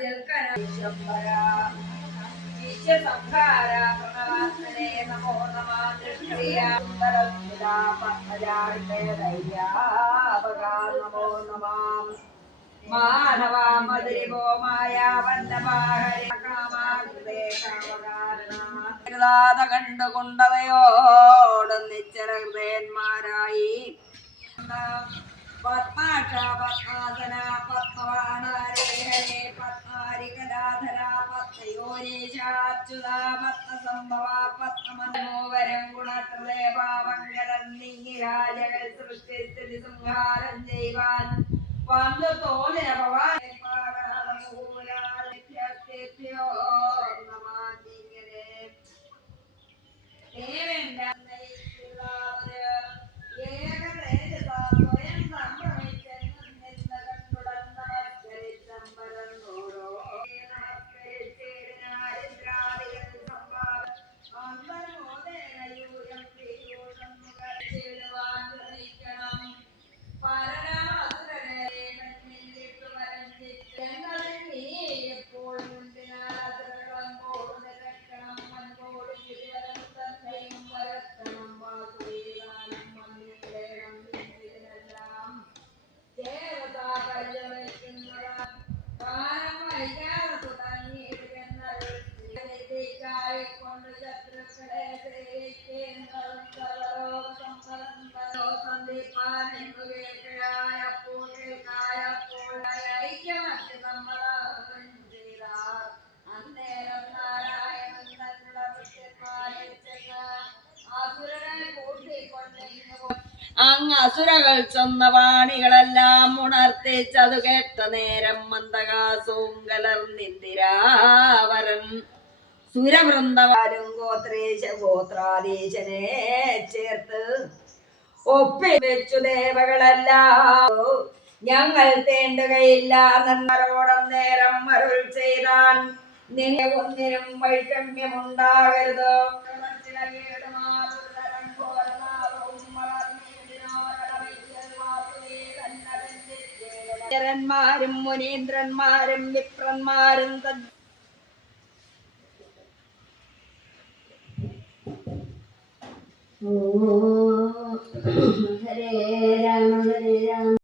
നമോ നമ മാധവാ മധുരിമോ മായാവന്നപാഹരികാമാകൃതേ കണ്ടുകൊണ്ടവയോടും നിശ്ചല ഹൃദയന്മാരായി പത്മാക്ഷ പത്മാസന പത്മവാണാരേഹരേ പത്മാരികലാധര പത്മയോനീശാച്യുത പത്മസംഭവ പത്മമനോവരം ഗുണത്രദേവാമംഗലം നിങ്ങിരാജകൾ സൃഷ്ടിസ്ഥിതി സംഹാരം ചെയ്വാൻ വന്നു തോന്നിയ ഭവാൻ പാടാമൂലാലിഭ്യസ്തേഭ്യോ നമാനിങ്ങനെ ദേവേന്ദ്ര അങ്ങ് അസുരകൾ ചൊന്ന വാണികളെല്ലാം ഉണർത്തിച്ചതു കേട്ട നേരം മന്ദകാസവും കലർന്നിന്ദിരാവരൻ സുരവൃന്ദവാലും ഗോത്രാധീശനെ ചേർത്ത് ഒപ്പിവെച്ചു ദേവകളെല്ലാം ഞങ്ങൾ തേണ്ടുകയില്ല നന്നരോടം നേരം അരുൾ ചെയ്താൻ നിന്നെ ഒന്നിനും വൈഷമ്യമുണ്ടാകരുത് ന്മാരും മുനീന്ദ്രന്മാരും വിപ്രന്മാരും ഹരേ രാമ ഹരേ രാമ